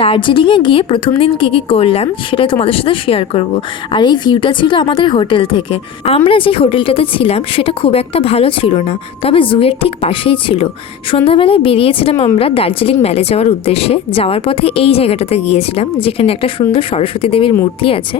দার্জিলিংয়ে গিয়ে প্রথম দিন কী কী করলাম সেটা তোমাদের সাথে শেয়ার করব। আর এই ভিউটা ছিল আমাদের হোটেল থেকে। আমরা যে হোটেলটাতে ছিলাম সেটা খুব একটা ভালো ছিল না, তবে জুয়ের ঠিক পাশেই ছিল। সন্ধ্যাবেলায় বেরিয়েছিলাম আমরা দার্জিলিং মেলে যাওয়ার উদ্দেশ্যে। যাওয়ার পথে এই জায়গাটাতে গিয়েছিলাম যেখানে একটা সুন্দর সরস্বতী দেবীর মূর্তি আছে,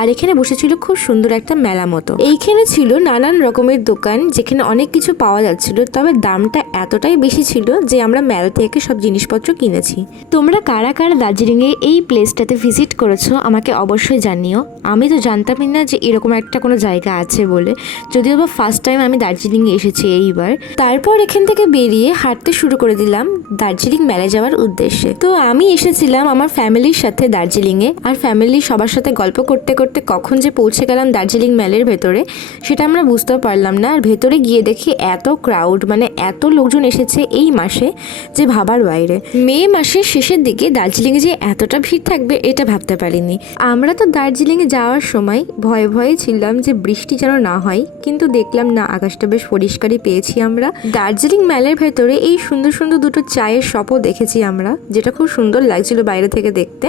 আর এখানে বসেছিল খুব সুন্দর একটা মেলা মতো। এইখানে ছিল নানান রকমের দোকান যেখানে অনেক কিছু পাওয়া যাচ্ছিল, তবে দামটা এতটাই বেশি ছিল যে আমরা মেলা থেকে সব জিনিসপত্র কিনেছি। তোমরা কারা কারা দার্জিলিংয়ে এই প্লেসটাতে ভিজিট করেছো আমাকে অবশ্যই জানিও। আমি তো জানতামই না যে এরকম একটা কোনো জায়গা আছে বলে, যদিও বা ফার্স্ট টাইম আমি দার্জিলিংয়ে এসেছি এইবার। তারপর এখান থেকে বেরিয়ে হাঁটতে শুরু করে দিলাম দার্জিলিং মেলা যাওয়ার উদ্দেশ্যে। তো আমি এসেছিলাম আমার ফ্যামিলির সাথে দার্জিলিংয়ে, আর ফ্যামিলির সবার সাথে গল্প করতে করতে কখন যে পৌঁছে গেলাম দার্জিলিং মেলের ভেতরে সেটা আমরা বুঝতেও পারলাম না। আর ভেতরে গিয়ে দেখি এত ক্রাউড, মানে এত লোকজন এসেছে এই মাসে যে ভাবার বাইরে। মে মাসের শেষের দিকে দার্জিলিংয়ে যে এতটা ভিড় থাকবে এটা ভাবতে পারিনি। আমরা তো দার্জিলিংয়ে যাওয়ার সময় ভয়ে ভয়ে ছিলাম যে বৃষ্টি যেন না হয়, কিন্তু দেখলাম না, আকাশটা বেশ পরিষ্কারই পেয়েছি আমরা। দার্জিলিং মেলের ভেতরে এই সুন্দর সুন্দর দুটো চায়ের শপও দেখেছি আমরা, যেটা খুব সুন্দর লাগছিল বাইরে থেকে দেখতে।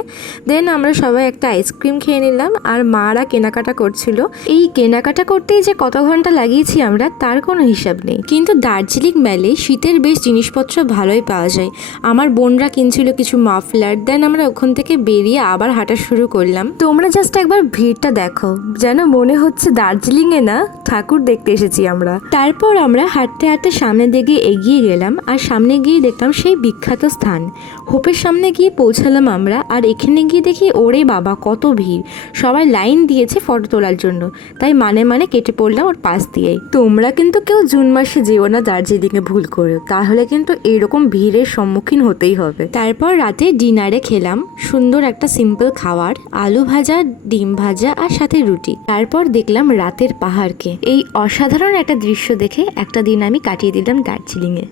দেন আমরা সবাই একটা আইসক্রিম খেয়ে নিলাম, আর মারা কেনাকাটা করছিল। এই কেনাকাটা করতেই যে কত ঘন্টা লাগিয়েছি আমরা তার কোনো হিসাব নেই। কিন্তু দার্জিলিং মেলে শীতের বেশ জিনিসপত্র ভালোই পাওয়া যায়। আমার বোনরা কিনছিল কিছু মাফলার। দেন আমরা ওখান থেকে বেরিয়ে আবার হাঁটা শুরু করলাম। তোমরা জাস্ট একবার ভিড়টা দেখো, যেন মনে হচ্ছে দার্জিলিংয়ে না ঠাকুর দেখতে এসেছি আমরা। তারপর আমরা হাঁটতে হাঁটতে সামনের দিকে এগিয়ে গেলাম, আর সামনে গিয়ে দেখলাম সেই বিখ্যাত স্থান। হোপের সামনে গিয়ে পৌঁছালাম আমরা, আর এখানে গিয়ে দেখি ওরে বাবা কত ভিড়, সবাই লাইন দিয়েছে ফটো তোলার জন্য। তাই মানে কেটে পড়লাম ওর পাশ দিয়েই। তোমরা কিন্তু কেউ জুন মাসে যেও না দার্জিলিংয়ে ভুল করে, তাহলে কিন্তু এরকম ভিড়ের সম্মুখীন হতেই হবে। তারপর রাতে ডিনারে খেলাম সুন্দর একটা সিম্পল খাবার, আলু ভাজা, ডিম ভাজা আর সাথে রুটি। তারপর দেখলাম রাতের পাহাড়কে। এই অসাধারণ একটা দৃশ্য দেখে একটা দিন আমি কাটিয়ে দিলাম দার্জিলিংয়ে।